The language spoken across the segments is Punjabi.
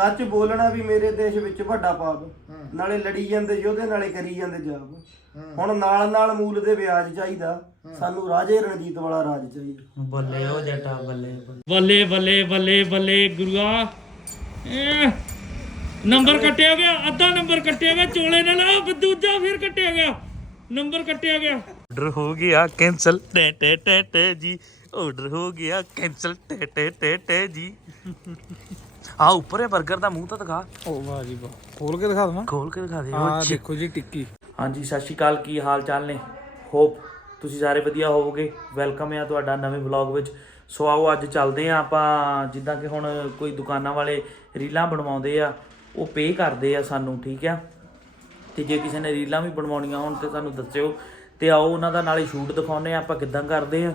ਸੱਚ ਬੋਲਣਾ ਵੀ ਮੇਰੇ ਦੇਸ਼ ਵਿੱਚ ਵੱਡਾ ਪਾਪ। ਨਾਲੇ ਲੜੀ ਜਾਂਦੇ ਯੋਧੇ ਨਾਲੇ ਕਰੀ ਜਾਂਦੇ ਜਾਬ ਹੂੰ। ਹੁਣ ਨਾਲ ਨਾਲ ਮੂਲ ਦੇ ਵਿਆਜ ਚਾਹੀਦਾ। ਸਾਨੂੰ ਰਾਜੇ ਰਣਜੀਤ ਵਾਲਾ ਰਾਜ ਚਾਹੀਦਾ। ਬੱਲੇ ਉਹ ਜੱਟਾ ਬੱਲੇ ਬੱਲੇ। ਬੱਲੇ ਬੱਲੇ ਬੱਲੇ ਗੁਰੂਆ। ਨੰਬਰ ਕੱਟਿਆ ਗਿਆ ਅੱਧਾ ਨੰਬਰ ਕੱਟਿਆ ਗਿਆ ਚੋਲੇ ਨਾਲ। ਦੂਜਾ ਫਿਰ ਕੱਟਿਆ ਗਿਆ। ਨੰਬਰ ਕੱਟਿਆ ਗਿਆ। ਆਰਡਰ ਹੋ ਗਿਆ ਕੈਨਸਲ ਟੇ ਟੇ ਟੇ ਟੇ ਜੀ। ਆਰਡਰ ਹੋ ਗਿਆ ਕੈਨਸਲ ਟੇ ਟੇ ਟੇ ਟੇ ਜੀ। ਆ ਉੱਪਰ ਹੈ 버ਗਰ ਦਾ ਮੂੰਹ ਤਾਂ ਦਿਖਾ। ਉਹ ਵਾਹ ਜੀ ਵਾਹ। ਖੋਲ ਕੇ ਦਿਖਾ ਦਵਾਂ? ਖੋਲ ਕੇ ਦਿਖਾ ਦੇ। ਆ ਦੇਖੋ ਜੀ ਟਿੱਕੀ। ਹਾਂਜੀ ਸਤਿ ਸ਼੍ਰੀ ਅਕਾਲ। ਕੀ ਹਾਲ ਚਾਲ ਨੇ? ਹੋਪ ਤੁਸੀਂ ਸਾਰੇ ਵਧੀਆ ਹੋਵੋਗੇ। ਵੈਲਕਮ ਹੈ ਤੁਹਾਡਾ ਨਵੇਂ ਵਲੌਗ ਵਿੱਚ। ਸੋ ਆਓ ਅੱਜ ਚੱਲਦੇ ਆ ਆਪਾਂ ਜਿੱਦਾਂ ਕਿ ਹੁਣ ਕੋਈ ਦੁਕਾਨਾਂ ਵਾਲੇ ਰੀਲਾਂ ਬਣਵਾਉਂਦੇ ਆ ਉਹ ਪੇ ਕਰਦੇ ਆ ਸਾਨੂੰ ਠੀਕ ਆ? ਤੇ ਜੇ ਕਿਸੇ ਨੇ ਰੀਲਾਂ ਵੀ ਬਣਵਾਉਣੀਆਂ ਹੋਣ ਤੇ ਸਾਨੂੰ ਦੱਸਿਓ। ਤੇ ਆਓ ਉਹਨਾਂ ਦਾ ਨਾਲੇ ਸ਼ੂਟ ਦਿਖਾਉਨੇ ਆ ਆਪਾਂ ਕਿੱਦਾਂ ਕਰਦੇ ਆ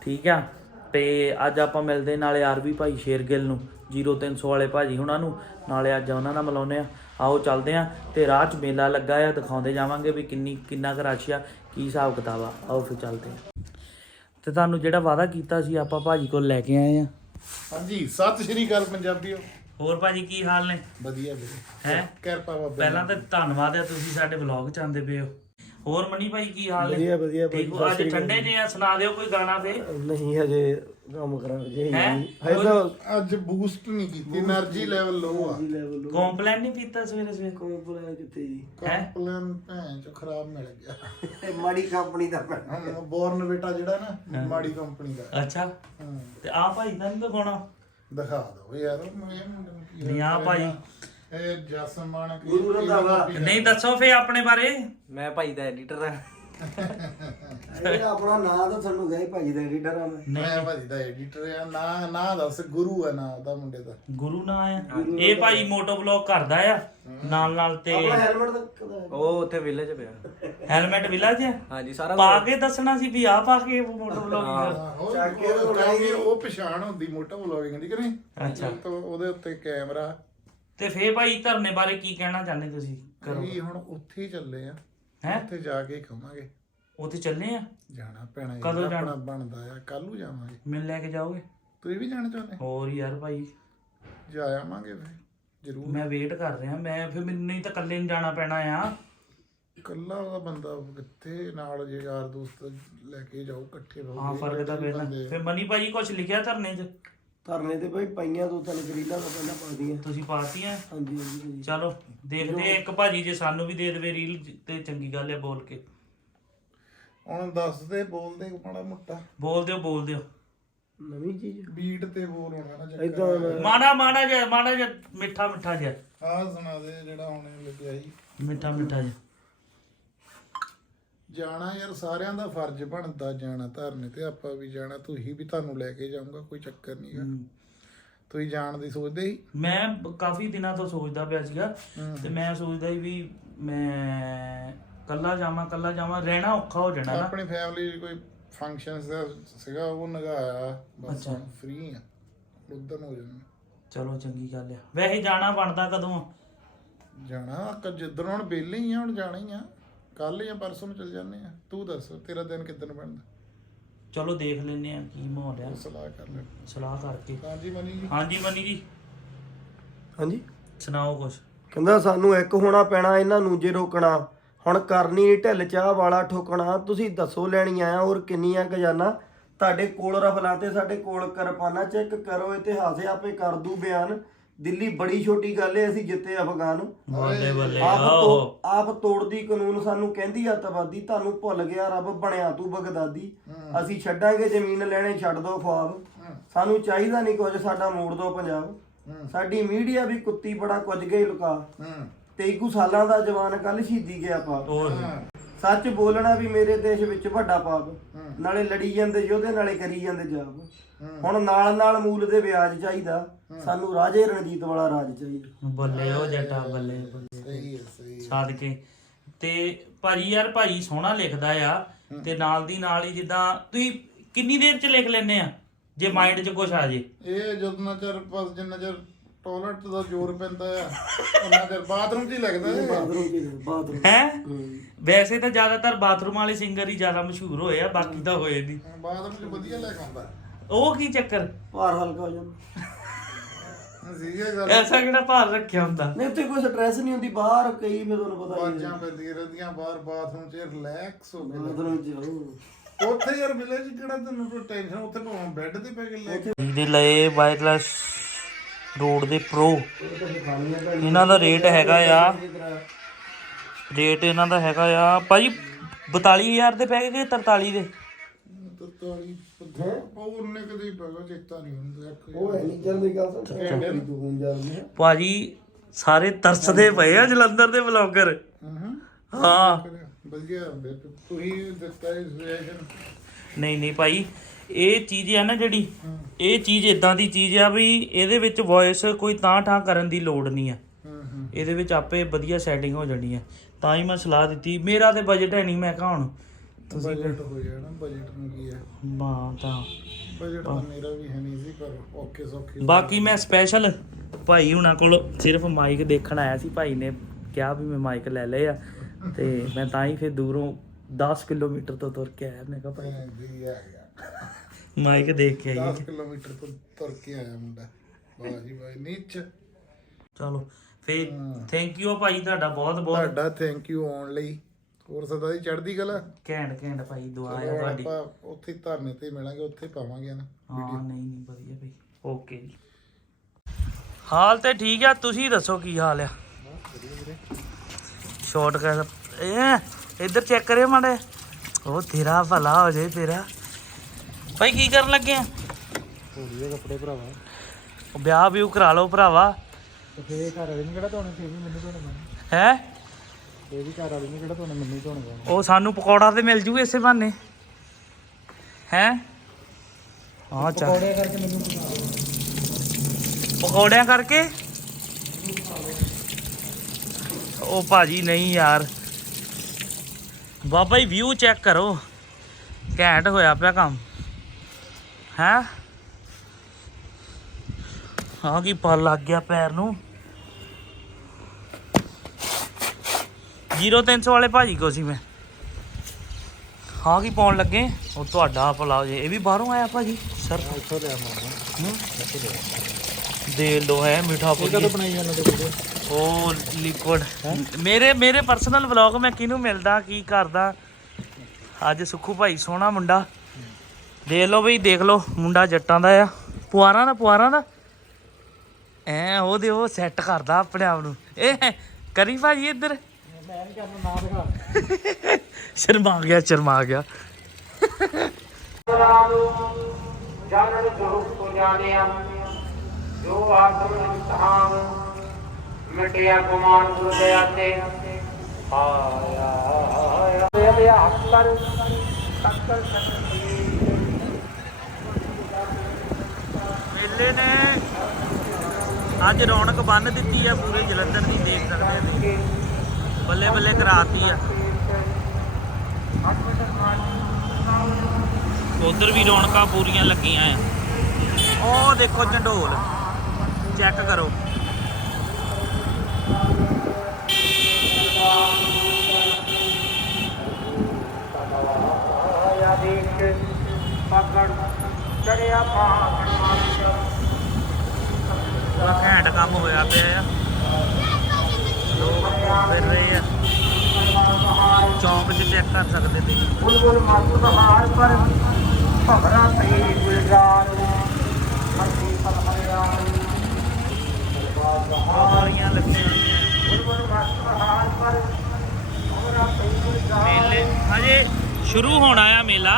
ਠੀਕ ਆ? ਤੇ ਅੱਜ ਆਪਾਂ ਮਿਲਦੇ ਨਾਲੇ ਆਰਵੀ ਭਾਈ ਸ਼ੇਰਗਿੱਲ ਨੂੰ। 0300 ਵਾਲੇ ਭਾਜੀ ਹੁਣਾਂ ਨੂੰ ਨਾਲੇ ਅੱਜ ਉਹਨਾਂ ਨਾਲ ਮਿਲਾਉਨੇ ਆ ਆਓ ਚੱਲਦੇ ਆ ਤੇ ਰਾਹ 'ਚ ਮੇਲਾ ਲੱਗਾ ਆ ਦਿਖਾਉਂਦੇ ਜਾਵਾਂਗੇ ਵੀ ਕਿੰਨੀ ਕਿੰਨਾ ਕੁ ਰਸ਼ ਆ ਕੀ ਹਿਸਾਬ ਕਿਤਾਬ ਆ। ਆਓ ਫਿਰ ਚੱਲਦੇ ਆ ਤੇ ਤੁਹਾਨੂੰ ਜਿਹੜਾ ਵਾਅਦਾ ਕੀਤਾ ਸੀ ਆਪਾਂ ਭਾਜੀ ਕੋਲ ਲੈ ਕੇ ਆਏ ਆ ਹਾਂਜੀ ਸਤਿ ਸ਼੍ਰੀ ਅਕਾਲ ਪੰਜਾਬੀਓ। ਹੋਰ ਭਾਜੀ ਕੀ ਹਾਲ ਨੇ? ਵਧੀਆ ਵੀਰੇ। ਹੈ? ਕਿਰਪਾ ਬਾਬੇ ਪਹਿਲਾਂ ਤਾਂ ਧੰਨਵਾਦ ਹੈ ਤੁਸੀਂ ਸਾਡੇ ਵਲੌਗ ਚ ਆਉਂਦੇ ਪਏ ਹੋ। ਹੋਰ ਮਨੀ ਭਾਈ ਕੀ ਹਾਲ ਨੇ? ਵਧੀਆ ਵਧੀਆ ਹੋ? ਅੱਜ ਠੰਡੇ ਜੇ। ਆ ਸੁਣਾ ਦਿਓ ਕੋਈ ਗਾਣਾ ਫੇ ਨਹੀਂ ਹਜੇ ਕੰਮ ਕਰਾਂਗੇ ਜੀ। ਹੈਂ? ਹਜੇ ਅੱਜ ਬੂਸਟ ਨਹੀਂ ਕੀਤੀ એનર્ਜੀ ਲੈਵਲ ਲੋ ਆ। ਲੈਵਲ ਨਹੀਂ ਪੀਤਾ ਸਵੇਰੇ ਸਵੇਰੇ? ਕੰਪਲੇਨ ਕਿਤੇ ਜੀ। ਹੈਂ? ਕੰਪਲੇਨ ਭੈਣ ਚ ਖਰਾਬ ਮਿਲ ਗਿਆ। ਤੇ ਮਾੜੀ ਕੰਪਨੀ ਦਾ ਪੈਣਾ ਬੋਰਨ ਬੇਟਾ ਜਿਹੜਾ ਨਾ ਮਾੜੀ ਕੰਪਨੀ ਦਾ। ਅੱਛਾ। ਤੇ ਆ ਭਾਈ ਦਾ ਨਹੀਂ ਦਿਖਾਉਣਾ? ਦਿਖਾ ਦੋ ਯਾਰ ਨਹੀਂ ਆ ਭਾਈ। ਇਹ ਜਸਮਾਨ ਨਹੀਂ ਦੱਸੋ ਫੇ ਆਪਣੇ ਬਾਰੇ। ਮੈਂ ਭਾਈ ਦਾ ਐਡੀਟਰ ਹਾਂ ਇਹ ਆਪਣਾ ਨਾਂ ਤਾਂ ਤੁਹਾਨੂੰ ਗਏ ਭਾਜੀ ਦਾ ਐਡੀਟਰ ਆ। ਮੈਂ ਮੈਂ ਭਾਜੀ ਦਾ ਐਡੀਟਰ ਆ। ਨਾ ਨਾ ਦੱਸ ਗੁਰੂ ਆ ਨਾ ਉਹਦਾ ਮੁੰਡੇ ਦਾ। ਗੁਰੂ ਨਾ ਆ। ਇਹ ਭਾਈ ਮੋਟੋ ਵਲੌਗ ਕਰਦਾ ਆ। ਨਾਲ ਨਾਲ ਤੇ ਆਪਣਾ ਹੈਲਮਟ ਤਾਂ ਉਹ ਉੱਥੇ ਵਿਲੇਜ ਪਿਆ। ਹੈਲਮਟ ਵਿਲਾਜ ਆ? ਹਾਂਜੀ ਸਾਰਾ ਪਾ ਕੇ ਦੱਸਣਾ ਸੀ ਵੀ ਆ ਪਾ ਕੇ ਮੋਟੋ ਵਲੌਗ ਆਹੋ, ਉਹ ਕਿਉਂਕਿ ਉਹ ਪਛਾਣ ਹੁੰਦੀ ਮੋਟਾ ਵਲੋਗਿੰਗ ਦੀ ਕਿ ਨਹੀਂ? ਅੱਛਾ। ਤਾਂ ਉਹਦੇ ਉੱਤੇ ਕੈਮਰਾ ਤੇ ਫੇ ਭਾਈ ਧਰਨੇ ਬਾਰੇ ਕੀ ਕਹਿਣਾ ਚਾਹੁੰਦੇ ਤੁਸੀਂ? ਕਰੋ। ਵੀ ਹੁਣ ਉੱਥੇ ਹੀ ਚੱਲੇ ਆ। ਹੈ? ਉੱਥੇ ਜਾ ਕੇ ਹੀ ਖਾਵਾਂਗੇ। ਉੱਥੇ ਚੱਲੇ ਆ? ਜਾਣਾ ਪੈਣਾ ਕਦੋਂ ਯਾਰ, ਜਾਣਾ? ਆਪਣਾ ਬਣਦਾ ਆ ਕੱਲ ਨੂੰ ਜਾਵਾਂਗੇ। ਮਿਲ ਲੈ ਕੇ ਜਾਓਗੇ? ਤੁਸੀਂ ਵੀ ਜਾਣਾ ਚਾਹੁੰਦੇ? ਹੋਰ ਯਾਰ ਭਾਈ। ਜਾ ਆਵਾਂਗੇ ਫਿਰ ਜ਼ਰੂਰ। ਮੈਂ ਵੇਟ ਕਰ ਰਿਹਾ ਮੈਂ ਫਿਰ ਮੈਨੂੰ ਨਹੀਂ ਤਾਂ ਇਕੱਲੇ ਨੂੰ ਜਾਣਾ ਪੈਣਾ ਆ। ਇਕੱਲਾ ਉਹਦਾ ਬੰਦਾ ਕਿੱਥੇ ਨਾਲ ਜੇ ਯਾਰ ਦੋਸਤ ਲੈ ਕੇ ਜਾਓ ਇਕੱਠੇ ਰਹੋ। ਹਾਂ ਫ਼ਰਕ ਤਾਂ ਪੈਣਾ ਫਿਰ ਮਨੀ ਭਾਈ ਕੁਝ ਲਿਖਿਆ ਧਰਨੇ 'ਚ? ਧਰਨੇ ਤੇ ਭਾਈ ਪਈਆਂ ਦੋ ਤਿੰਨ ਗਰੀਲਾਂ ਦਾ ਪਹਿਲਾਂ ਪਾ ਦੀਆਂ ਤੁਸੀਂ ਪਾਤੀਆਂ ਹਾਂਜੀ। ਚਲੋ ਦੇਖਦੇ ਆ ਇੱਕ ਭਾਜੀ ਜੇ ਸਾਨੂੰ ਵੀ ਦੇ ਦੇਵੇ ਰੀਲ ਤੇ ਚੰਗੀ ਗੱਲ ਹੈ ਬੋਲ ਕੇ। ਹੁਣ ਦੱਸਦੇ ਬੋਲਦੇ ਮਾੜਾ ਮੋਟਾ। ਬੋਲ ਦਿਓ ਬੋਲ ਦਿਓ। ਨਵੀਂ ਚੀਜ਼। ਬੀਟ ਤੇ ਬੋਲ ਹੋਣਾ ਨਾ ਚੱਕਰ ਇਦਾਂ ਮਾੜਾ ਮਾੜਾ ਜਿਹਾ ਮਾੜਾ ਜਿਹਾ ਮਿੱਠਾ ਮਿੱਠਾ ਜਿਹਾ। ਆਹ ਸੁਣਾ ਦੇ ਜਿਹੜਾ ਹੁਣੇ ਲੱਗਿਆ ਸੀ। ਮਿੱਠਾ ਮਿੱਠਾ ਜਿਹਾ। ਜਾਣਾ ਯਾਰ ਸਾਰਿਆਂ ਦਾ ਫਰਜ਼ ਬਣਦਾ ਜਾਣਾ ਧਰਨੇ ਤੇ ਆਪਾਂ ਵੀ ਜਾਣਾ ਤੁਸੀਂ ਵੀ ਤੁਹਾਨੂੰ ਲੈ ਕੇ ਜਾਊਂਗਾ ਕੋਈ ਚੱਕਰ ਨਹੀਂਗਾ ਤੁਸੀਂ ਜਾਣ ਦੀ ਸੋਚਦੇ ਸੀ? ਮੈਂ ਬ- ਕਾਫੀ ਦਿਨਾਂ ਤੋਂ ਸੋਚਦਾ ਪਿਆ ਸੀਗਾ ਤੇ ਮੈਂ ਸੋਚਦਾ ਸੀ ਵੀ ਮੈਂ ਕੱਲਾ ਜਾਵਾਂ ਕੱਲਾ ਜਾਵਾਂ ਰਹਿਣਾ ਔਖਾ ਹੋ ਜਾਣਾ ਨਾ। ਆਪਣੀ ਫੈਮਿਲੀ ਕੋਈ ਫੰਕਸ਼ਨਸ ਦਾ ਸੀਗਾ ਉਹ ਨਗਾਇਆ ਬਸ ਫ੍ਰੀ ਆ ਉਦੋਂ ਹੋ ਜਾਣਾ। ਚਲੋ ਚੰਗੀ ਗੱਲ ਆ। ਵੈਸੇ ਜਾਣਾ ਬਣਦਾ ਕਦੋਂ ਆ? ਜਾਣਾ ਕਿ ਜਿੱਦਣ ਹੁਣ ਵਿਹਲੇ ਹੀ ਆ ਹੁਣ ਜਾਣਾ ਹੀ ਆ। ਕੱਲ ਜਾਂ ਪਰਸੋਂ ਨੂੰ ਚੱਲ ਜਾਂਦੇ ਆ। ਤੂੰ ਦੱਸ ਤੇਰਾ ਦਿਨ ਕਿੱਦਣ ਬਣਦਾ? ਚਲੋ ਦੇਖ ਲੈਨੇ ਆ ਕੀ ਮਾਹੌਲ ਆ। ਸਲਾਹ ਕਰ ਲੈ। ਸਲਾਹ ਕਰਕੇ। ਹਾਂਜੀ ਮਨੀ ਜੀ। ਹਾਂਜੀ ਮਨੀ ਜੀ। ਹਾਂਜੀ। ਸੁਣਾਓ ਕੁਛ? ਕਹਿੰਦਾ ਸਾਨੂੰ ਇੱਕ ਹੋਣਾ ਪੈਣਾ ਇਹਨਾਂ ਨੂੰ ਜੇ ਰੋਕਣਾ। ਹੁਣ ਕਰਨੀ ਢਿੱਲ ਚਾਹ ਵਾਲਾ ਠੋਕਣਾ। ਤੁਸੀਂ ਦੱਸੋ ਲੈਣੀ ਆਇਆ ਹੋਰ ਕਿੰਨੀਆਂ ਖਜ਼ਾਨਾ ਤੁਹਾਡੇ ਕੋਲ ਰਫਲਾਂ ਤੇ ਸਾਡੇ ਕੋਲ ਕਿਰਪਾਨਾ। ਚੈੱਕ ਕਰੋ ਇਤਿਹਾਸ ਆਪੇ ਕਰ ਦੂ ਬਿਆਨ। ਦਿੱਲੀ ਬੜੀ ਛੋਟੀ ਗੱਲ ਏ ਅਸੀਂ ਜਿੱਤੇ ਅਫਗਾਨ। ਬੱਲੇ ਬੱਲੇ ਆਪ ਆਹੋ ਤੋਂ ਆਪ ਤੋੜਦੀ ਕਾਨੂੰਨ ਸਾਨੂੰ ਕਹਿੰਦੀ ਅੱਤਵਾਦੀ ਤੁਹਾਨੂੰ ਭੁੱਲ ਗਿਆ ਰੱਬ ਬਣਿਆ ਤੂੰ ਬਗਦਾਦੀ। ਅਸੀਂ ਛੱਡਾਂਗੇ ਜ਼ਮੀਨ ਲੈਣੇ ਛੱਡ ਦੋ ਖੁਆਬ। ਸਾਨੂੰ ਚਾਹੀਦਾ ਨਹੀਂ ਕੁਝ ਸਾਡਾ ਮੋੜ ਦੋ ਪੰਜਾਬ। ਸਾਡੀ ਮੀਡੀਆ ਵੀ ਕੁੱਤੀ ਬੜਾ ਕੁਝ ਗਈ ਲੁਕਾ। ਹੂੰ। 23 ਸਾਲਾਂ ਦਾ ਜਵਾਨ ਕੱਲ ਸ਼ਹੀਦੀ ਗਿਆ ਪਾਪ। ਸੱਚ ਬੋਲਣਾ ਵੀ ਮੇਰੇ ਦੇਸ਼ ਵਿੱਚ ਵੱਡਾ ਪਾਪ। ਨਾਲੇ ਲੜੀ ਜਾਂਦੇ ਯੋਧੇ ਨਾਲੇ ਕਰੀ ਜਾਂਦੇ ਜਾਬ ਹੁਣ ਨਾਲ ਨਾਲ ਮੂਲ ਦੇ ਵਿਆਜ ਚਾਹੀਦਾ। ਸਾਨੂੰ ਰਾਜੇ ਰਣਜੀਤ ਵਾਲਾ ਰਾਜ ਚਾਹੀਦਾ। ਬੱਲੇ ਉਹ ਜੱਟਾ ਬੱਲੇ ਬੱਲੇ। ਸਹੀ ਹੈ ਸਹੀ ਸਾਦਕੇ। ਤੇ ਭਾਜੀ ਯਾਰ ਭਾਜੀ ਸੋਹਣਾ ਲਿਖਦਾ ਆ ਤੇ ਨਾਲ ਦੀ ਨਾਲ ਹੀ ਜਿੱਦਾਂ ਤੁਸੀਂ ਕਿੰਨੀ ਦੇਰ ਚ ਲਿਖ ਲੈਨੇ ਆ? ਜੇ ਮਾਈਂਡ 'ਚ ਕੁਝ ਆ ਜੇ। ਇਹ ਜਦੋਂ ਚਿਰ ਬਸ ਜਿੰਨਾ ਚਿਰ ਟਾਇਲਟ ਦਾ ਜ਼ੋਰ ਪੈਂਦਾ ਆ ਉਹਨਾਂ ਚਿਰ ਬਾਥਰੂਮ 'ਚ ਹੀ ਲੱਗਦਾ ਹੈ ਬਾਥਰੂਮ ਕੀ ਬਾਥਰੂਮ ਹੈ। ਵੈਸੇ ਤਾਂ ਜ਼ਿਆਦਾਤਰ ਬਾਥਰੂਮ ਵਾਲੇ ਸਿੰਗਰ ਹੀ ਜ਼ਿਆਦਾ ਮਸ਼ਹੂਰ ਹੋਏ ਆ ਬਾਕੀ ਤਾਂ ਹੋਏ ਨਹੀਂ। ਬਾਥਰੂਮ 'ਚ ਵਧੀਆ ਲੈ ਕੇ ਆਉਂਦਾ। ਉਹ ਕੀ ਚੱਕਰ? ਭਾਰ ਹਲਕਾ ਹੋ ਜਾਂਦਾ। ਸੀਗੇ ਗੱਲ ਐਸਾ ਕਿਹੜਾ ਭਾਰ ਰੱਖਿਆ ਹੁੰਦਾ? ਨਹੀਂ ਉੱਥੇ ਕੋਈ ਸਟ੍ਰੈਸ ਨਹੀਂ ਹੁੰਦੀ ਬਾਹਰ ਕਈ ਫਿਰ ਤੁਹਾਨੂੰ ਪਤਾ ਹੀ ਹੈ। ਬਾਜਾਂ ਪੈਂਦੀਆਂ ਰਹਿੰਦੀਆਂ ਬਾਹਰ ਬਾਥਰੂਮ 'ਚ ਰਿਲੈਕਸ ਹੋ ਕੇ ਮਤਲਬ ਜਾਓ ਉੱਥੇ ਯਾਰ ਵਿਲੇਜ ਕਿਹੜਾ ਤੈਨੂੰ ਕੋਈ ਟੈਨਸ਼ਨ ਉੱਥੇ ਭਾਵੇਂ ਬੈੱਡ ਤੇ ਪੈ ਕੇ ਲੈ ਕੇ ਦੇ ਲਏ ਵਾਇਰਲੈਸ ਰੋਡ ਦੇ ਪ੍ਰੋ ਇਹਨਾਂ ਦਾ ਰੇਟ ਹੈਗਾ ਆ। ਰੇਟ ਇਹਨਾਂ ਦਾ ਹੈਗਾ ਆ। ਭਾਜੀ 42000 ਦੇ ਪੈ ਗਏ ਕਿ 43 ਦੇ? ਤਤਾਲੀ ਉਹ ਉਹਨੇ ਕਦੇ ਪਗਾ ਚੇਤਾ ਨਹੀਂ ਹੁੰਦਾ ਇੱਕ ਉਹ ਹੈ ਨਹੀਂ ਚੱਲਦੀ ਗੱਲ ਸੁਣ ਕਹਿੰਦੇ ਤੂੰ ਹੁਣ ਜਾਂਦੀ ਹੈ। ਭਾਜੀ ਸਾਰੇ ਤਰਸਦੇ ਪਏ ਆ ਜਲੰਧਰ ਦੇ ਵਲੌਗਰ ਹਾਂ ਹਾਂ। ਵਧੀਆ ਹੁੰਦੇ ਤੁਸੀਂ ਦਿੱਤਾ ਇਹ ਸੁਜੈਸ਼ਨ ਨਹੀਂ ਨਹੀਂ ਭਾਈ ਇਹ ਚੀਜ਼ ਹੈ ਨਾ ਜਿਹੜੀ ਇਹ ਚੀਜ਼ ਇਦਾਂ ਦੀ ਚੀਜ਼ ਆ ਵੀ ਇਹਦੇ ਵਿੱਚ ਵੌਇਸ ਕੋਈ ਤਾਂ ਠਾਂ ਕਰਨ ਦੀ ਲੋੜ ਨਹੀਂ ਆ। ਇਹਦੇ ਵਿੱਚ ਆਪੇ ਵਧੀਆ ਸੈਟਿੰਗ ਹੋ ਜਾਣੀ ਹੈ ਤਾਂ ਹੀ ਮੈਂ ਸਲਾਹ ਦਿੱਤੀ। ਮੇਰਾ ਤੇ ਬਜਟ ਹੈ ਨਹੀਂ ਮੈਂ ਕਹਾਂ ਹੁਣ ਬਜਟ ਹੋ ਜਾਣਾ ਬਜਟ ਨੂੰ ਕੀ ਹੈ? ਮਾਂ ਤਾਂ ਬਜਟ ਤਾਂ ਮੇਰਾ ਵੀ ਹੈ ਨਹੀਂ ਸੀ ਪਰ ਓਕੇ ਸੌਖੇ ਬਾਕੀ ਮੈਂ ਸਪੈਸ਼ਲ ਭਾਈ ਹੁਣਾਂ ਕੋਲ ਸਿਰਫ ਮਾਈਕ ਦੇਖਣ ਆਇਆ ਸੀ ਭਾਈ ਨੇ ਕਿਹਾ ਵੀ ਮੈਂ ਮਾਈਕ ਲੈ ਲਏ ਆ ਤੇ ਮੈਂ ਤਾਂ ਹੀ ਫਿਰ ਦੂਰੋਂ 10 ਕਿਲੋਮੀਟਰ ਤੋਂ ਤੁਰ ਕੇ ਆਇਆ ਮੈਂ ਕਿਹਾ ਭਾਈ ਜੀ ਆ ਗਿਆ। ਮਾਈਕ ਦੇਖ ਕੇ ਆਈਏ 10 ਕਿਲੋਮੀਟਰ ਤੋਂ ਤੁਰ ਕੇ ਆਇਆ ਮੁੰਡਾ। ਵਾਹ ਜੀ ਵਾਹ ਨੀਚ। ਚਲੋ ਫੇ ਥੈਂਕ ਯੂ ਭਾਈ ਤੁਹਾਡਾ ਬਹੁਤ ਬਹੁਤ ਤੁਹਾਡਾ ਥੈਂਕ ਯੂ ਆਉਣ ਲਈ। ਹੋਰ ਸਦਾ ਦੀ ਚੜ੍ਹਦੀ ਕਲਾ? ਘੈਂਟ ਘੈਂਟ ਭਾਈ ਦੁਆ ਆ ਤੁਹਾਡੀ ਆਪਾਂ ਉੱਥੇ ਹੀ ਧਰਨੇ ਤੇ ਮਿਲਾਂਗੇ ਉੱਥੇ ਪਾਵਾਂਗੇ ਨਾ ਹਾਂ ਨਹੀਂ ਨਹੀਂ ਵਧੀਆ ਭਾਈ। ਓਕੇ ਜੀ। ਹਾਲ ਤੇ ਠੀਕ ਆ ਤੁਸੀਂ ਦੱਸੋ ਕੀ ਹਾਲ ਆ? ਸ਼ਾਰਟ ਕਰ ਇਹ ਇੱਧਰ ਚੈੱਕ ਕਰਿਓ ਮਾੜੇ ਉਹ ਤੇਰਾ ਭਲਾ ਹੋ ਜਾਏ ਤੇਰਾ। ਭਾਈ ਕੀ ਕਰਨ ਲੱਗੇ ਆ? ਹੋਲੀ ਦੇ ਕੱਪੜੇ ਭਰਾਵਾ। ਵਿਆਹ ਵੀ ਕਰਾ ਲਓ ਭਰਾਵਾ। ਤੇ ਫੇਰ ਘਰ ਵਾਲੇ ਨੂੰ ਕਿਹੜਾ ਧੋਣੇ ਫੇਰ ਵੀ ਮੈਨੂੰ ਧੋਣੇ ਪੈਣੇ। ਹੈ? ਫੇਰ ਵੀ ਘਰ ਵਾਲੇ ਨੂੰ ਕਿਹੜਾ ਧੋਣੇ ਮੈਨੂੰ ਹੀ ਧੋਣੇ ਪੈਣੇ ਉਹ ਸਾਨੂੰ ਪਕੌੜਾ ਤੇ ਮਿਲ ਜੂ ਇਸੇ ਬਹਾਨੇ। ਹੈ? ਕਰਕੇ ਮੈਨੂੰ ਬਣਾ ਦਿਓ। ਪਕੌੜਿਆਂ ਕਰਕੇ? ਉਹ ਭਾਜੀ ਨਹੀਂ ਯਾਰ। ਬਾਬਾ ਜੀ ਵਿਊ ਚੈੱਕ ਕਰੋ। ਘੈਂਟ ਹੋਇਆ ਪਿਆ ਕੰਮ। ਹੈ? ਹਾਂ ਕੀ ਪਲ ਲੱਗ ਗਿਆ ਪੈਰ ਨੂੰ। 0300 ਵਾਲੇ ਭਾਜੀ ਕੋ ਸੀ ਮੈਂ। ਹਾਂ ਕੀ ਪਾਉਣ ਲੱਗੇ? ਉਹ ਤੁਹਾਡਾ ਭਲਾ ਜੇ। ਇਹ ਵੀ ਬਾਹਰੋਂ ਆਇਆ ਭਾਜੀ? ਸਰ। ਇੱਥੋਂ ਲਿਆ ਮਾਰਨਾ ਦੇ ਲੋ ਹੈ ਮਿੱਠਾ ਪੁੱਜੀ ਕਦੋਂ ਬਣਾਈ ਜਾਂਦੇ ਤੇ ਵੀਡੀਓ? ਉਹ ਲਿਕੁਇਡ ਮੇਰੇ ਮੇਰੇ ਪਰਸਨਲ ਵਲੌਗ ਮੈਂ ਕਿਹਨੂੰ ਮਿਲਦਾ ਕੀ ਕਰਦਾ? ਅੱਜ ਸੁੱਖੂ ਭਾਈ ਸੋਹਣਾ ਮੁੰਡਾ। ਦੇਖ ਲਓ ਬਈ ਦੇਖ ਲਓ ਮੁੰਡਾ ਜੱਟਾਂ ਦਾ ਆ। ਪੁਆਰਾਂ ਦਾ ਪੁਆਰਾਂ ਦਾ? ਐ ਉਹਦੇ ਉਹ ਸੈੱਟ ਕਰਦਾ ਆਪਣੇ ਆਪ ਨੂੰ। ਇਹ ਕਰੀ ਭਾਜੀ ਇੱਧਰ। ਸ਼ਰਮਾ ਗਿਆ ਸ਼ਰਮਾ ਗਿਆ। ਜਾਣਨ ਸਰੂਪ ਤੋਂ ਜਾਣਿਆ ਜੋ ਆਤਮ ਨਿਤਾਨ ਮਿਟਿਆ ਗੁਮਾਨ ਗੁਰ ਦਇਆ ਤੇ। ਆਇਆ ਆਇਆ। ਤੇ ਅਭਿਆਸ ਕਰ ਤੱਕਰ ਮੇਲੇ ਨੇ ਅੱਜ ਰੌਣਕ ਬੰਨ ਦਿੱਤੀ ਆ ਪੂਰੇ ਜਲੰਧਰ ਦੀ ਦੇਖ ਸਕਦੇ ਤੁਸੀਂ। ਬੱਲੇ ਬੱਲੇ ਕਰਾਤੀ ਆ। ਉਧਰ ਵੀ ਰੌਣਕਾਂ ਪੂਰੀਆਂ ਲੱਗੀਆਂ ਆ। ਉਹ ਦੇਖੋ ਝੰਡੋਲ। ਚੈੱਕ ਕਰੋ। ਪਕੜ ਚੜਿਆ ਪਾਣ ਬੜਾ ਘੈਂਟ ਕੰਮ ਹੋਇਆ ਪਿਆ ਆ ਲੋਕ ਫਿਰ ਰਹੇ ਆ ਚੌਂਕ 'ਚ ਚੈੱਕ ਕਰ ਸਕਦੇ ਤੁਸੀਂ। ਬੁਲਬੁਲ ਮਸਤ ਬਹਾਰ ਪਰ ਭਵਰਾ ਪਈ ਗੁਲਜ਼ਾਰ ਮਰਦੀ ਲੱਗੀਆਂ ਬੁਲਬੁਲ ਮਸਤ ਬਹਾਰ ਪਰ ਭਵਰਾ ਪਈ ਗੁਲਜ਼ਾਰ ਮੇਲੇ ਹਜੇ ਸ਼ੁਰੂ ਹੋਣਾ ਆ ਮੇਲਾ।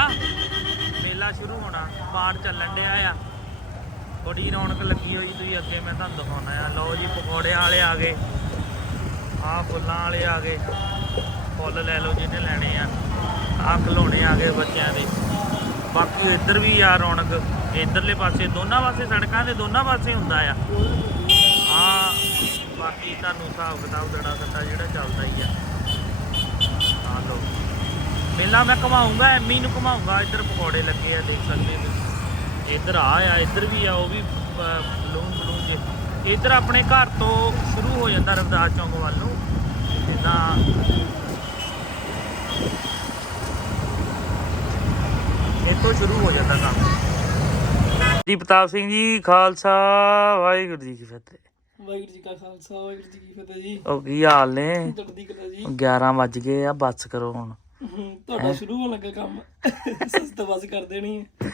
ਮੇਲਾ ਸ਼ੁਰੂ ਹੋਣਾ ਪਾਠ ਚੱਲਣ ਡਿਆ ਆ। ਬੜੀ ਰੌਣਕ ਲੱਗੀ ਹੋਈ ਤੁਸੀਂ ਅੱਗੇ ਮੈਂ ਤੁਹਾਨੂੰ ਦਿਖਾਉਣਾ ਆ। ਲਓ ਜੀ ਪਕੌੜਿਆਂ ਵਾਲੇ ਆ ਗਏ। ਆਹ ਫੁੱਲਾਂ ਵਾਲੇ ਆ ਗਏ। ਫੁੱਲ ਲੈ ਲਓ ਜਿਹਨੇ ਲੈਣੇ ਆ। ਆਹ ਖਿਡੌਣੇ ਆ ਗਏ ਬੱਚਿਆਂ ਦੇ। ਬਾਕੀ ਇੱਧਰ ਵੀ ਆ ਰੌਣਕ। ਇੱਧਰਲੇ ਪਾਸੇ, ਦੋਨਾਂ ਪਾਸੇ ਸੜਕਾਂ ਦੇ ਦੋਨਾਂ ਪਾਸੇ ਹੁੰਦਾ ਆ। ਆ ਬਾਕੀ ਤੁਹਾਨੂੰ ਹਿਸਾਬ ਕਿਤਾਬ ਦੇਣਾ ਸੱਟਾ ਜਿਹੜਾ ਚੱਲਦਾ ਹੀ ਆ। ਆ ਲੋ ਮੇਲਾ ਮੈਂ ਘਮਾਉਂਗਾ, ਐਮੀ ਨੂੰ ਘਮਾਉਂਗਾ। ਇੱਧਰ ਪਕੌੜੇ ਲੱਗੇ ਆ, ਦੇਖ ਸਕਦੇ ਹੋ ਇੱਧਰ ਆ ਆ, ਇੱਧਰ ਵੀ ਆ, ਉਹ ਵੀ ਬਲੂਨ ਬਲੂਨ ਜੇ। ਇੱਧਰ ਆਪਣੇ ਘਰ ਤੋਂ ਸ਼ੁਰੂ ਹੋ ਜਾਂਦਾ ਰਵਦਾਸ ਚੌਂਕ ਵੱਲ ਨੂੰ। ਜਿੱਦਾਂ ਇੱਥੋਂ ਸ਼ੁਰੂ ਹੋ ਜਾਂਦਾ ਕੰਮ। ਜੀ ਪ੍ਰਤਾਪ ਸਿੰਘ ਜੀ ਖਾਲਸਾ ਵਾਹਿਗੁਰੂ ਜੀ ਕੀ ਫਤਿਹ। ਵਾਹਿਗੁਰੂ ਜੀ ਕਾ ਖਾਲਸਾ ਵਾਹਿਗੁਰੂ ਜੀ ਕੀ ਫਤਿਹ ਜੀ। ਉਹ ਕੀ ਹਾਲ ਨੇ? ਚੜ੍ਹਦੀ ਕਲਾ ਜੀ। 11 ਵੱਜ ਗਏ ਆ ਬੱਸ ਕਰੋ ਹੁਣ। ਹਮ, ਤੁਹਾਡਾ ਸ਼ੁਰੂ ਹੋਣ ਲੱਗਾ ਕੰਮ। ਸਸਤਾ ਬਸ ਕਰ ਦੇਣੀ ਹੈ।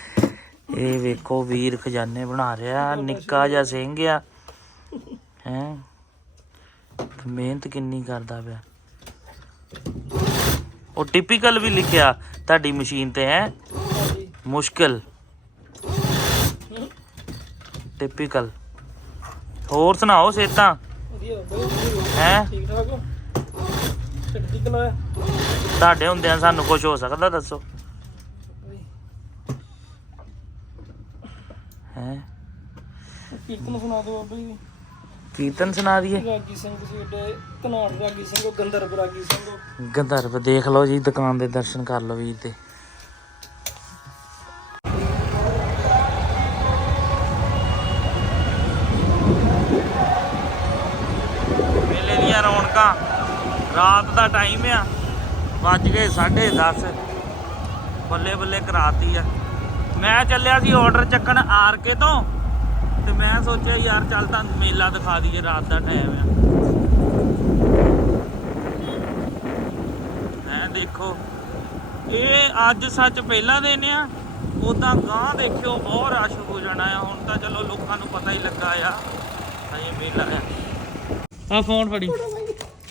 ਇਹ ਵੇਖੋ ਵੀਰ ਖਜ਼ਾਨੇ ਬਣਾ ਰਿਹਾ ਨਿੱਕਾ ਜਿਹਾ ਸਿੰਘ ਆ। ਹੈ? ਮਿਹਨਤ ਕਿੰਨੀ ਕਰਦਾ ਪਿਆ। ਉਹ ਟਿਪੀਕਲ ਵੀ ਲਿਖਿਆ ਤੁਹਾਡੀ ਮਸ਼ੀਨ ਤੇ ਹੈ? ਮੁਸ਼ਕਿਲ। ਟਿਪੀਕਲ ਹੋਰ ਸੁਣਾਓ ਸੇਤਾਂ ਜੀ। ਹੈ? ਠੀਕ ਠਾਕ ਤੁਹਾਡੇ ਹੁੰਦਿਆਂ ਸਾਨੂੰ ਕੁਝ ਹੋ ਸਕਦਾ ਦੱਸੋ। ਹੈ? ਕੀਰਤਨ ਸੁਣਾ ਦਿਓ ਜੀ। ਕੀਰਤਨ ਸੁਣਾ ਦਈਏ? ਰਾਗੀ ਸਿੰਘ ਸੀ ਏਡੇ ਧਨਾੜ ਰਾਗੀ ਸਿੰਘ ਉਹ ਗੰਦਰਬ ਰਾਗੀ ਸਿੰਘ। ਉਹ। ਗੰਧਰਵ ਦੇਖ ਲਓ ਜੀ ਦੁਕਾਨ ਦੇ ਦਰਸ਼ਨ ਕਰ ਲਓ ਵੀਰ ਦੇ। ਦਾ ਟਾਈਮ ਆ। ਵੱਜ ਗਏ 10:30 ਬੱਲੇ ਬੱਲੇ ਕਰਾਤੀ ਆ। ਮੈਂ ਚੱਲਿਆ ਸੀ ਆਰਡਰ ਚੱਕਣ ਆਰ ਕੇ ਤੋਂ। ਤੇ ਮੈਂ ਸੋਚਿਆ ਯਾਰ ਚੱਲ ਤਾਂ ਮੇਲਾ ਦਿਖਾ ਦਈਏ ਰਾਤ ਦਾ ਟਾਈਮ ਆ। ਹੈ ਦੇਖੋ, ਇਹ ਅੱਜ ਸੱਚ ਪਹਿਲਾ ਦਿਨ ਆ। ਉਦਾਂ ਗਾਂ ਦੇਖਿਓ, ਬਹੁਤ ਰਸ਼ ਹੋ ਜਾਣਾ ਆ। ਹੁਣ ਤਾਂ ਚਲੋ ਲੋਕਾਂ ਨੂੰ ਪਤਾ ਹੀ ਲੱਗਾ ਆ। ਹਜੇ ਮੇਲਾ ਆ। ਆ ਫੋਨ ਫੜੀ।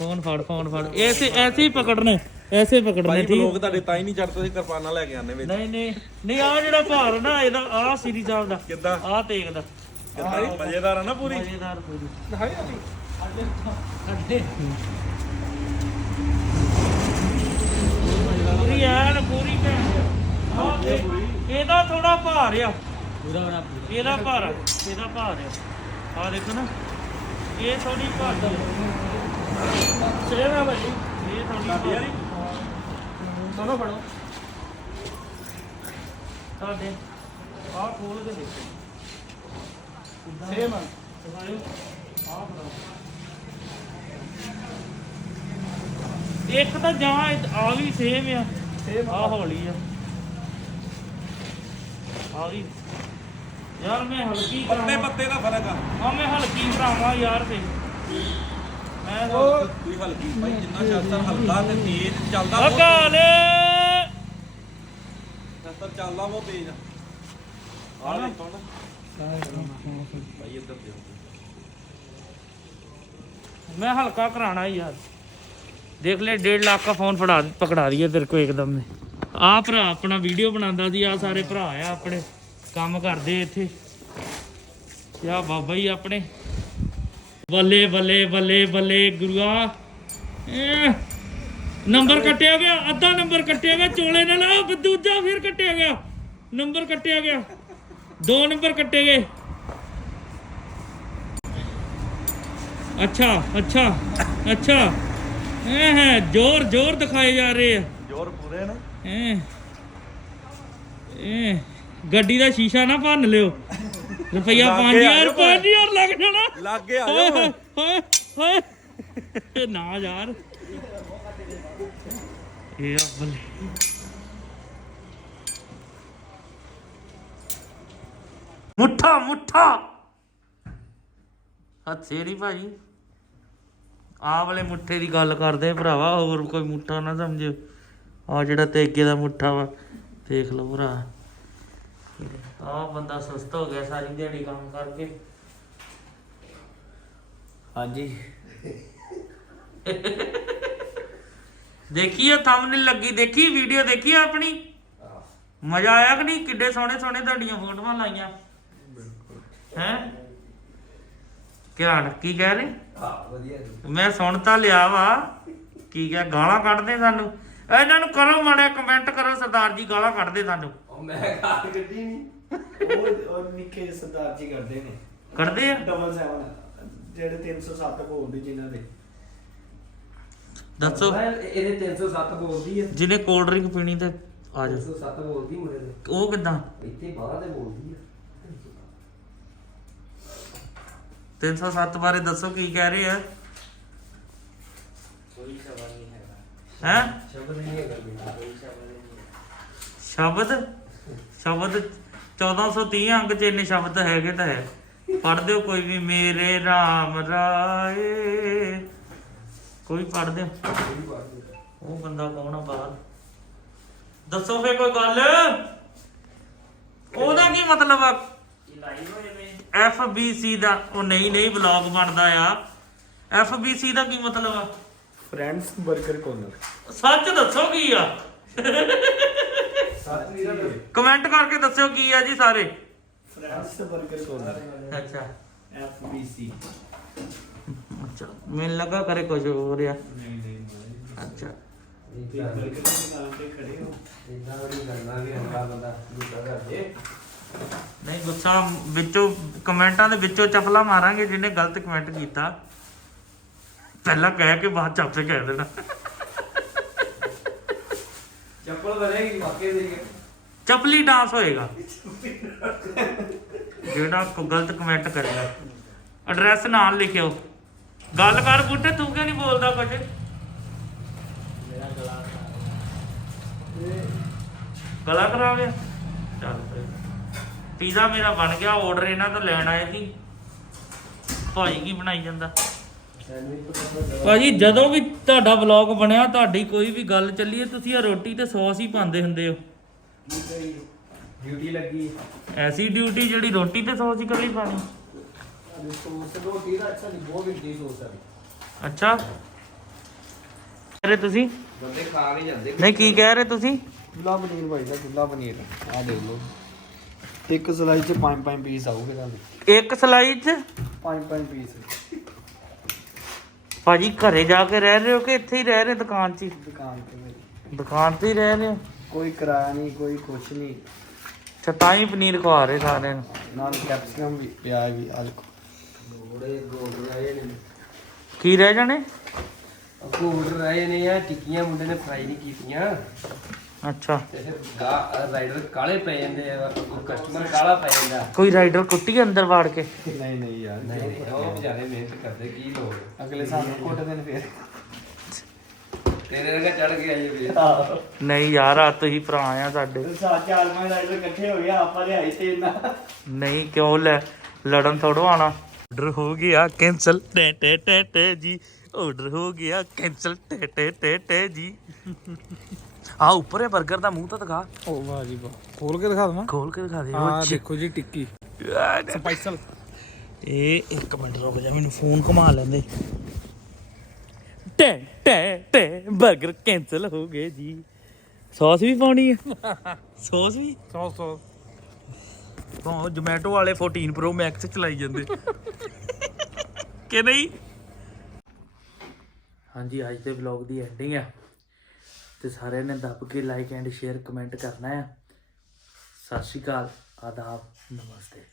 ਫੋਨ ਫੜ ਫੋਨ ਫੜ। ਐਸੇ ਐਸੇ ਹੀ ਪਕੜਨੇ ਐਸੇ ਪਕੜਨੇ ਠੀਕ? ਲੋਕ ਤੁਹਾਡੇ ਤਾਂ ਹੀ ਨਹੀਂ ਚੜਦੇ ਸੀ ਕਿਰਪਾਨਾਂ ਲੈ ਕੇ ਆਨੇ ਵਿੱਚ। ਨਹੀਂ ਨਹੀਂ ਨਹੀਂ ਆ ਜਿਹੜਾ ਭਾਰ ਨਾ ਇਹਦਾ ਆ ਸ੍ਰੀ ਸਾਹਿਬ ਦਾ ਕਿੱਦਾਂ? ਆ ਤੇਗ ਦਾ। ਕਿਰਪਾਨ ਮਜ਼ੇਦਾਰ ਆ ਨਾ ਪੂਰੀ? ਮਜ਼ੇਦਾਰ ਪੂਰੀ। ਪੂਰੀ ਐਨ ਪੂਰੀ ਘੈਂਟ ਆ ਇਹ- ਇਹਦਾ ਥੋੜਾ ਭਾਰ ਆ। ਇਹਦਾ ਭਾਰ ਆ, ਇਹਦਾ ਭਾਰ ਆ। ਆ ਦੇਖੋ ਨਾ ਇਹ ਥੋੜੀ ਭਾਰ ਆ। ਸੇਮ ਆ ਭਾਈ ਇਹ ਥੋੜੀ ਭਾਰ ਦੋਨੋਂ ਫੜੋ। ਸਾਡੇ ਆ ਖੋਲ ਕੇ ਦੇਖੋ। ਸੇਮ ਆ। ਦਿਖਾਇਓ। ਆ ਫੜੋ ਇੱਕ ਤਾਂ ਜਾਂ ਆ ਵੀ ਸੇਮ ਆ। ਸੇਮ ਆ। ਹੌਲੀ ਆ। ਆ ਵੀ। ਯਾਰ ਮੈਂ ਹਲਕੀ ਪੱਤੇ ਪੱਤੇ ਦਾ ਫ਼ਰਕ ਆ। ਆ ਮੈਂ ਹਲਕੀ ਭਰਾਵਾਂ ਯਾਰ ਤੇ। ਮੈਂ ਹਲਕਾ ਕਰਾਣਾ ਯਾਰ। ਦੇਖ ਲੈ 1.5 ਲੱਖ ਦਾ ਫੋਨ ਫੜਾ ਪਕੜਾ ਦਈਏ ਤੇਰੇ ਕੋ ਇੱਕਦਮ ਨੇ। ਆ ਭਰਾ ਆਪਣਾ ਵੀਡੀਓ ਬਣਾਉਂਦਾ ਸੀ ਆ ਸਾਰੇ ਭਰਾ ਆ ਆਪਣੇ। ਕੰਮ ਕਰਦੇ ਇੱਥੇ। ਯਾ ਬਾਬਾ ਹੀ ਆਪਣੇ। ਬੱਲੇ ਬੱਲੇ ਬੱਲੇ ਬੱਲੇ ਗੁਰੂਆ। ਨੰਬਰ ਕੱਟਿਆ ਗਿਆ ਅੱਧਾ ਨੰਬਰ ਕੱਟਿਆ ਗਿਆ ਚੋਲੇ ਨਾਲ ਆ ਦੂਜਾ ਫਿਰ ਕੱਟਿਆ ਗਿਆ। ਨੰਬਰ ਕੱਟਿਆ ਗਿਆ। ਦੋ ਨੰਬਰ ਕੱਟੇ ਗਏ। ਅੱਛਾ ਅੱਛਾ ਅੱਛਾ। ਇਹ ਹੈ ਜ਼ੋਰ ਜ਼ੋਰ ਦਿਖਾਏ ਜਾ ਰਹੇ ਆ। ਜ਼ੋਰ ਪੂਰੇ ਨੇ। ਇਹ ਇਹ ਗੱਡੀ ਦਾ ਸ਼ੀਸ਼ਾ ਨਾ ਭੰਨ ਲਿਓ। ਰੁਪਈਆ ਲੱਗ ਗਿਆ 5000 ਜੋ ਭਾਵੇਂ। 5000 ਲੱਗ ਜਾਣਾ। ਲੱਗ ਗਿਆ ਓਏ ਹੋਏ ਨਾ ਯਾਰ। ਇਹ ਆ ਬੱਲੇ। ਮੁੱਠਾ ਮੁੱਠਾ। ਹੱਥੇ ਨਹੀਂ ਭਾਜੀ। ਆਹ ਵਾਲੇ ਮੁੱਠੇ ਦੀ ਗੱਲ ਕਰਦੇ ਭਰਾਵਾ ਹੋਰ ਕੋਈ ਮੁੱਠਾ ਨਾ ਸਮਝਿਓ। ਆ ਜਿਹੜਾ ਤੇਗੇ ਦਾ ਮੁੱਠਾ ਵਾ ਦੇਖ ਲਓ ਭਰਾ। ਆ ਬੰਦਾ ਸੁਸਤ ਹੋ ਗਿਆ ਸਾਰੀ ਦਿਹਾੜੀ ਕੰਮ ਕਰਕੇ। ਹਾਂਜੀ। ਦੇਖੀ ਆ ਥੰਬਨੇਲ ਲੱਗੀ ਦੇਖੀ ਵੀਡੀਓ ਦੇਖੀ ਆਪਣੀ? ਮਜ਼ਾ ਆਇਆ ਕਿ ਨਹੀਂ? ਕਿੱਡੇ ਸੋਹਣੇ ਸੋਹਣੇ ਤੁਹਾਡੀਆਂ ਫੋਟੋਆਂ ਲਾਈਆਂ। ਹੈ? ਕਿਹੜਾ ਕੀ ਕਹਿ ਰਹੇ? ਹਾਂ ਵਧੀਆ ਮੈਂ ਸੁਣ ਤਾਂ ਲਿਆ ਵਾ। ਕੀ ਕਿਹਾ? ਗਾਲਾਂ ਕੱਢਦੇ ਸਾਨੂੰ। ਇਹਨਾਂ ਨੂੰ ਕਰੋ ਮਾੜਾ ਕਮੈਂਟ ਕਰੋ ਸਰਦਾਰ ਜੀ ਗਾਲਾਂ ਕੱਢਦੇ ਸਾਨੂੰ। ਉਹ ਮੈਂ ਘਰ ਗੱਡੀ ਨਹੀਂ ਉਹ ਉਹ ਨਿੱਕੇ ਜਿਹੇ ਸਰਦਾਰ ਜੀ ਕਰਦੇ ਨੇ। ਕੱਢਦੇ ਆ? ਡਬਲ 7 ਜਿਹੜੇ 307 ਬੋਲਦੇ ਜਿਨ੍ਹਾਂ ਦੇ। ਦੱਸੋ। ਮੈਂ ਇਹਦੇ 307 ਬੋਲਦੀ ਹੈ ਜਿਹਨੇ ਕੋਲਡ ਡਰਿੰਕ ਪੀਣੀ ਤੇ ਆ ਜਾ 307 ਬੋਲਦੀ ਮੁੰਡੇ ਦੇ। ਉਹ ਕਿਦਾਂ? ਇੱਥੇ ਬਾਹਰ ਦੇ ਬੋਲਦੀ ਹੈ 307 ਬਾਰੇ ਦੱਸੋ ਕੀ ਕਹਿ ਰਹੇ ਆ? ਕੋਈ ਸਵਾਲ ਨਹੀਂ ਹੈਗਾ। ਹੈ? ਸ਼ਬਦ ਨਹੀਂ ਹੈਗਾ ਕੋਈ ਸ਼ਬਦ ਨਹੀਂ ਸ਼ਬਦ? ਸ਼ਬਦ 1430 ਅੰਕ ਚ ਇੰਨੇ ਸ਼ਬਦ ਹੈਗੇ ਤਾਂ ਹੈ। ਪੜ੍ਹ ਦਿਓ ਕੋਈ ਵੀ ਮੇਰੇ ਰਾਮ ਰਾਏ। ਕੋਈ ਦਿਓ ਉਹ ਬੰਦਾ ਕੌਣ ਆ ਬਾਹਰ? ਦੱਸੋ ਫੇ ਕੋਈ ਗੱਲ। ਉਹਦਾ ਕੀ ਮਤਲਬ ਆ? ਐਫ ਬੀ ਸੀ ਦਾ ਉਹ ਨਹੀਂ ਨਹੀਂ ਵਲੌਗ ਬਣਦਾ ਆ। ਐਫ ਬੀ ਸੀ ਦਾ ਕੀ ਮਤਲਬ ਆ? ਫਰੈਂਡਸ 버ਗਰ ਕੋਰਨਰ ਸੱਚ ਦੱਸੋ ਕੀ ਆ? ਕਮੈਂਟ ਕਰਕੇ ਦੱਸਿਓ ਕੀ ਆ ਜੀ ਸਾਰੇ। ਫਰੈਂਡਸ 버ਗਰ ਕੋਰਨਰ ਅੱਛਾ। ਐਫ ਬੀ ਸੀ ਅੱਛਾ ਮੈਨੂੰ ਲੱਗਾ ਕਰੇ ਕੁਝ ਹੋ ਰਿਹਾ ਨਹੀਂ ਨਹੀਂ ਅੱਛਾ। ਤੁਸੀਂ ਬਰਗਰ ਦੀ ਦੁਕਾਨ ਤੇ ਖੜੇ ਹੋ। ਨਹੀਂ ਗੁੱਸਾ ਵਿੱਚੋਂ ਕਮੈਂਟਾਂ ਦੇ ਵਿੱਚੋਂ ਚਪਲਾ ਮਾਰਾਂਗੇ ਜਿਹਨੇ ਗਲਤ ਕਮੈਂਟ ਕੀਤਾ। ਪਹਿਲਾਂ ਕਹਿ ਕੇ ਬਾਅਦ ਚਾਪੇ ਕਹਿ ਦੇਣਾ। ਚੱਪਲ ਬਣੇਗੀ ਮੱਕੇ ਦੇ ਚਪਲੀ ਡਾਂਸ ਹੋਏਗਾ। ਜਿਹੜਾ ਕੋ ਗਲਤ ਕਮੈਂਟ ਕਰੇਗਾ। ਐਡਰੈਸ ਨਾਲ ਲਿਖਿਓ। ਗੱਲ ਕਰ ਬੁੱਢੇ ਤੂੰ ਕਿਉਂ ਨਹੀਂ ਬੋਲਦਾ ਕੁਝ ਗਲਾ ਖਰਾਬ ਆ ਚੱਲ ਪੀਜ਼ਾ ਮੇਰਾ ਬਣ ਗਿਆ ਆਰਡਰ ਇਹਨਾਂ ਤੋਂ ਲੈਣ ਆਏ ਸੀ। ਭਾਈ ਕੀ ਬਣਾਈ ਜਾਂਦਾ? ਭਾਜੀ ਜਦੋਂ ਵੀ ਤੁਹਾਡਾ ਵਲੌਗ ਬਣਿਆ ਤੁਹਾਡੀ ਕੋਈ ਵੀ ਗੱਲ ਚੱਲੀ ਹੈ ਤੁਸੀਂ ਆ ਰੋਟੀ ਤੇ ਸੌਸ ਹੀ ਪਾਉਂਦੇ ਹੁੰਦੇ ਹੋ। ਡਿਊਟੀ ਲੱਗੀ। ਐਸੀ ਡਿਊਟੀ ਜਿਹੜੀ ਰੋਟੀ ਤੇ ਸੌਸ ਹੀ ਕੱਲੀ ਪਾਣੀ। ਸੋਸ ਰੋਟੀ ਦਾ ਅੱਛਾ ਨਹੀਂ ਬਹੁਤ ਵਿੱਦੀ ਸੋਸ ਹੈ ਅੱਛਾ। ਕਹਿ ਰਹੇ ਤੁਸੀਂ? ਬੰਦੇ ਖਾ ਕੇ ਜਾਂਦੇ ਨਹੀਂ ਕੀ ਕਹਿ ਰਹੇ ਤੁਸੀਂ? ਗੁੱਲਾ ਪਨੀਰ ਭਾਈ ਦਾ ਗੁੱਲਾ ਪਨੀਰ। ਆ ਦੇਖ ਲਓ। ਇੱਕ ਸਲਾਈ ਚ ਪੰਜ ਪੰਜ ਪੀਸ ਆਉਗੇ ਤੁਹਾਨੂੰ। ਇੱਕ ਸਲਾਈ 'ਚ? ਪੰਜ ਪੰਜ ਪੀਸ। ਭਾਜੀ ਘਰੇ ਜਾ ਕੇ ਰਹਿ ਰਹੇ ਹੋ ਕਿ ਇੱਥੇ ਹੀ ਰਹਿ ਰਹੇ ਦੁਕਾਨ 'ਚ ਹੀ? ਦੁਕਾਨ ਤੇ ਮੇਰੀ ਦੁਕਾਨ ਤੇ ਹੀ ਰਹਿ ਰਹੇ ਹੋ? ਕੋਈ ਕਿਰਾਇਆ ਨਹੀਂ ਕੋਈ ਕੁਛ ਨਹੀਂ। ਅੱਛਾ ਤਾਂ ਹੀ ਪਨੀਰ ਖਵਾ ਰਹੇ ਸਾਰਿਆਂ ਨੂੰ। ਨਾਲ ਕੈਪਸਿਕਮ ਵੀ ਪਿਆ ਹੈ ਵੀ ਆ ਦੇਖੋ ਗੋੜੇ ਗੋੜ ਰਹੇ ਨੇ। ਕੀ ਰਹਿ ਜਾਣੇ? ਗੋੜ ਰਹੇ ਨੇ ਆ ਟਿੱਕੀਆਂ ਮੁੰਡੇ ਨੇ ਫਰਾਈ ਨਹੀਂ ਕੀਤੀਆਂ। ਅੱਛਾ। ਤੇ ਫਿਰ ਗਾ ਰਾਈਡਰ ਕਾਲੇ ਪੈ ਜਾਂਦੇ ਆ ਕਸਟਮਰ ਕਾਲਾ ਪੈ ਜਾਂਦਾ। ਕੋਈ ਰਾਈਡਰ ਕੁੱਟੀ ਅੰਦਰ ਵਾੜ ਕੇ? ਨਹੀਂ ਨਹੀਂ ਯਾਰ ਨਹੀਂ ਨਹੀਂ ਉਹ ਵਿਚਾਰੇ ਮਿਹਨਤ ਕਰਦੇ ਕੀ ਲੋੜ ਅਗਲੇ ਸਾਨੂੰ ਕੁੱਟਦੇ ਨੇ ਫੇਰ। ਤੇਰੇ ਵਰਗਾ ਚੜ ਗਿਆ ਜੀ ਵੀ। ਨਹੀਂ ਯਾਰ ਆ ਤੁਸੀਂ ਭਰਾ ਆ ਸਾਡੇ। ਸਾ ਚਾਰ ਪੰਜ ਰਾਈਡਰ ਇਕੱਠੇ ਹੋ ਗਿਆ ਆਪਾਂ ਲਿਆਈ ਤੇ ਨਾ ਨਹੀਂ ਕਿਉਂ ਲੈ? ਲੜਨ ਥੋੜੋ ਆਣਾ ਆਰਡਰ ਹੋ ਗਿਆ ਕੈਨਸਲ ਟੇ ਟੇ ਟੇ ਟੇ ਜੀ। ਆਰਡਰ ਹੋ ਗਿਆ ਕੈਨਸਲ ਟੇ ਟੇ ਟੇ ਟੇ ਜੀ। ਆ ਉੱਪਰ ਹੈ 버ਗਰ ਦਾ ਮੂੰਹ ਤਾਂ ਦਿਖਾ। ਉਹ ਵਾਹ ਜੀ ਵਾਹ। ਖੋਲ ਕੇ ਦਿਖਾ ਦਵਾਂ। ਖੋਲ ਕੇ ਦਿਖਾ ਦੇ। ਆ ਦੇਖੋ ਜੀ ਟਿੱਕੀ। ਸਪਾਈਸਲ। ਇਹ ਇੱਕ ਮਿੰਟ ਰੁਕ ਜਾ ਮੈਨੂੰ ਫੋਨ ਘੁਮਾ ਲੈਂਦੇ। ਟੇ ਟੇ ਟੇ 버ਗਰ ਕੈਨਸਲ ਹੋ ਗਏ ਜੀ। ਸੌਸ ਵੀ ਪਾਉਣੀ ਹੈ ਸੌਸ ਵੀ? Sauce sauce. ਉਹ ਜੋਮੈਟੋ ਵਾਲੇ 14 Pro Max ਚਲਾਈ ਜਾਂਦੇ। ਕਿ ਨਹੀਂ? ਹਾਂਜੀ ਅੱਜ ਦੇ ਵਲੌਗ ਦੀ ਐਂਡਿੰਗ ਆ। ਤੇ ਸਾਰਿਆਂ ਨੇ ਦੱਬ ਕੇ ਲਾਈਕ ਐਂਡ ਸ਼ੇਅਰ ਕਮੈਂਟ ਕਰਨਾ ਆ। ਸਤਿ ਸ਼੍ਰੀ ਅਕਾਲ, ਆਦਾਬ, ਨਮਸਤੇ।